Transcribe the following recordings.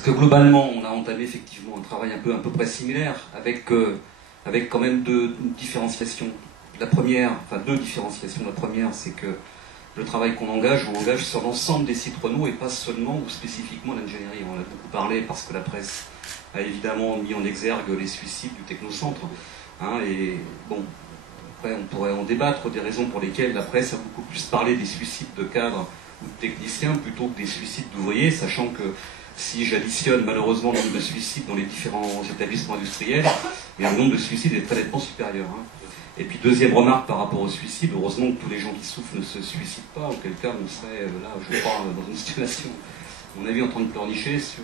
que globalement, on a entamé effectivement un travail à peu près similaire, avec quand même deux différenciations. La première, enfin deux différenciations. La première, c'est que le travail qu'on engage, on engage sur l'ensemble des sites Renault et pas seulement ou spécifiquement l'ingénierie. On en a beaucoup parlé parce que la presse a évidemment mis en exergue les suicides du technocentre. Hein, et bon, après on pourrait en débattre des raisons pour lesquelles la presse a beaucoup plus parlé des suicides de cadres ou de techniciens plutôt que des suicides d'ouvriers, sachant que si j'additionne malheureusement le nombre de suicides dans les différents établissements industriels, le nombre de suicides est très nettement supérieur. Hein. Et puis deuxième remarque par rapport au suicide, heureusement que tous les gens qui souffrent ne se suicident pas, auquel cas on serait là, je crois, dans une situation, à mon avis, en train de pleurnicher sur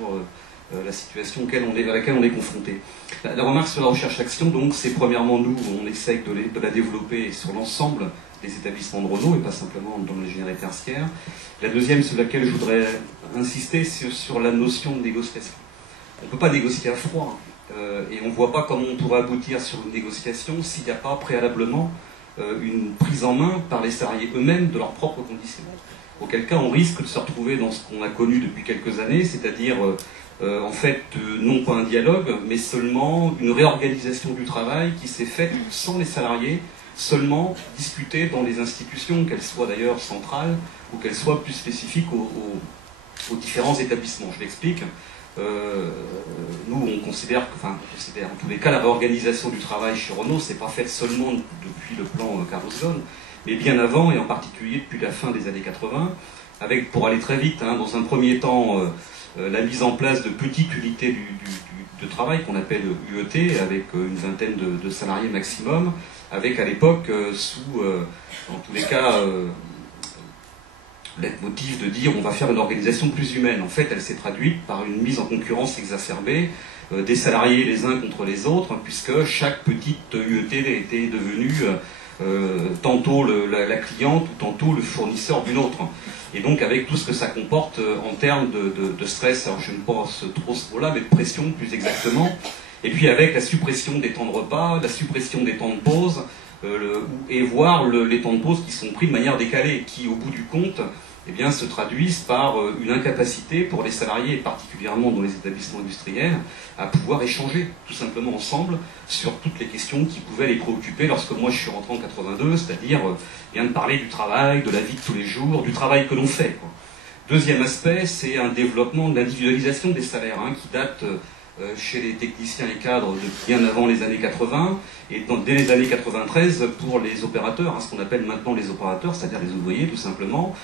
la situation à laquelle on est confronté. La remarque sur la recherche-action, donc, c'est premièrement nous, on essaye de la développer sur l'ensemble des établissements de Renault et pas simplement dans l'ingénierie tertiaire. La deuxième sur laquelle je voudrais insister, c'est sur la notion de négociation. On ne peut pas négocier à froid. Et on ne voit pas comment on pourrait aboutir sur une négociation s'il n'y a pas préalablement une prise en main par les salariés eux-mêmes de leurs propres conditions. Auquel cas, on risque de se retrouver dans ce qu'on a connu depuis quelques années, c'est-à-dire, en fait, non pas un dialogue, mais seulement une réorganisation du travail qui s'est faite sans les salariés, seulement discutée dans les institutions, qu'elles soient d'ailleurs centrales ou qu'elles soient plus spécifiques aux différents établissements. Je m'explique. Nous, on considère, en tous les cas, la réorganisation du travail chez Renault, c'est pas faite seulement depuis le plan Carlos Ghosn, mais bien avant, et en particulier depuis la fin des années 80, avec, pour aller très vite, hein, dans un premier temps, la mise en place de petites unités de travail qu'on appelle UET, avec une vingtaine de salariés maximum, avec à l'époque, en tous les cas, leitmotiv de dire on va faire une organisation plus humaine. En fait, elle s'est traduite par une mise en concurrence exacerbée des salariés les uns contre les autres, hein, puisque chaque petite UET était devenue tantôt la cliente ou tantôt le fournisseur d'une autre. Et donc avec tout ce que ça comporte en termes de stress, alors je ne pense trop ce mot-là, mais de pression plus exactement, et puis avec la suppression des temps de repas, la suppression des temps de pause, et voir les temps de pause qui sont pris de manière décalée, qui au bout du compte eh bien, se traduisent par une incapacité pour les salariés, et particulièrement dans les établissements industriels, à pouvoir échanger tout simplement ensemble sur toutes les questions qui pouvaient les préoccuper lorsque moi je suis rentré en 82, c'est-à-dire bien de parler du travail, de la vie de tous les jours, du travail que l'on fait, quoi. Deuxième aspect, c'est un développement de l'individualisation des salaires, hein, qui date chez les techniciens et cadres de bien avant les années 80, et dès les années 93 pour les opérateurs, hein, ce qu'on appelle maintenant les opérateurs, c'est-à-dire les ouvriers tout simplement,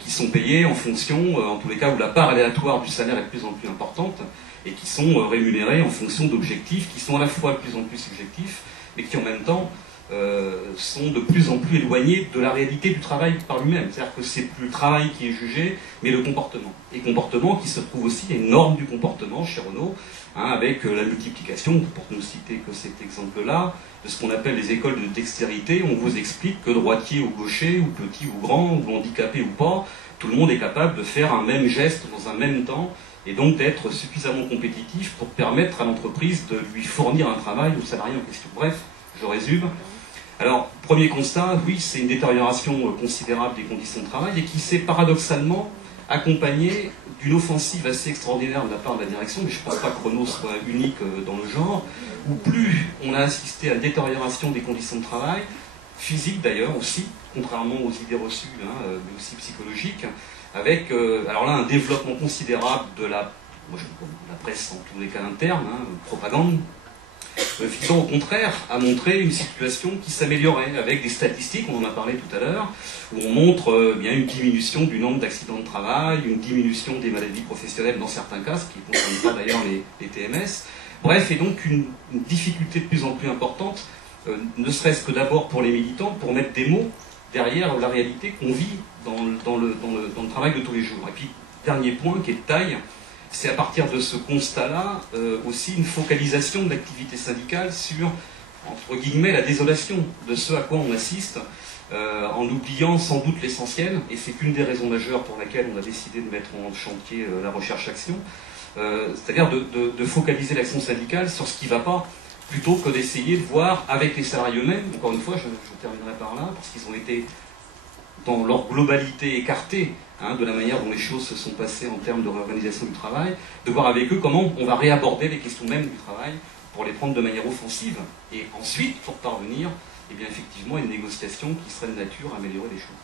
qui sont payés en fonction, en tous les cas où la part aléatoire du salaire est de plus en plus importante, et qui sont rémunérés en fonction d'objectifs qui sont à la fois de plus en plus subjectifs, mais qui en même temps sont de plus en plus éloignés de la réalité du travail par lui-même. C'est-à-dire que c'est plus le travail qui est jugé, mais le comportement. Et comportement qui se trouve aussi, il y a une norme du comportement chez Renault, hein, avec la multiplication, pour ne citer que cet exemple-là, de ce qu'on appelle les écoles de dextérité. On vous explique que droitier ou gaucher, ou petit ou grand, ou handicapé ou pas, tout le monde est capable de faire un même geste dans un même temps, et donc d'être suffisamment compétitif pour permettre à l'entreprise de lui fournir un travail au salarié en question. Bref, je résume. Alors, premier constat, oui, c'est une détérioration considérable des conditions de travail et qui s'est paradoxalement accompagnée d'une offensive assez extraordinaire de la part de la direction, mais je ne pense pas que Renault soit unique dans le genre, où plus on a assisté à la détérioration des conditions de travail, physiques d'ailleurs aussi, contrairement aux idées reçues, hein, mais aussi psychologiques, avec alors là un développement considérable de la presse en tous les cas interne, hein, propagande, visant au contraire à montrer une situation qui s'améliorait avec des statistiques, on en a parlé tout à l'heure, où on montre bien une diminution du nombre d'accidents de travail, une diminution des maladies professionnelles dans certains cas, ce qui ne concerne pas d'ailleurs les TMS. Bref, et donc une difficulté de plus en plus importante, ne serait-ce que d'abord pour les militants, pour mettre des mots derrière la réalité qu'on vit dans le travail de tous les jours. Et puis, dernier point qui est de taille, c'est à partir de ce constat-là aussi une focalisation de l'activité syndicale sur, entre guillemets, la désolation de ce à quoi on assiste, en oubliant sans doute l'essentiel, et c'est une des raisons majeures pour laquelle on a décidé de mettre en chantier la recherche-action, c'est-à-dire de focaliser l'action syndicale sur ce qui ne va pas, plutôt que d'essayer de voir avec les salariés eux-mêmes, encore une fois, je terminerai par là, parce qu'ils ont été dans leur globalité écartés hein, de la manière dont les choses se sont passées en termes de réorganisation du travail, de voir avec eux comment on va réaborder les questions mêmes du travail pour les prendre de manière offensive, et ensuite pour parvenir, eh bien, effectivement, à une négociation qui serait de nature à améliorer les choses.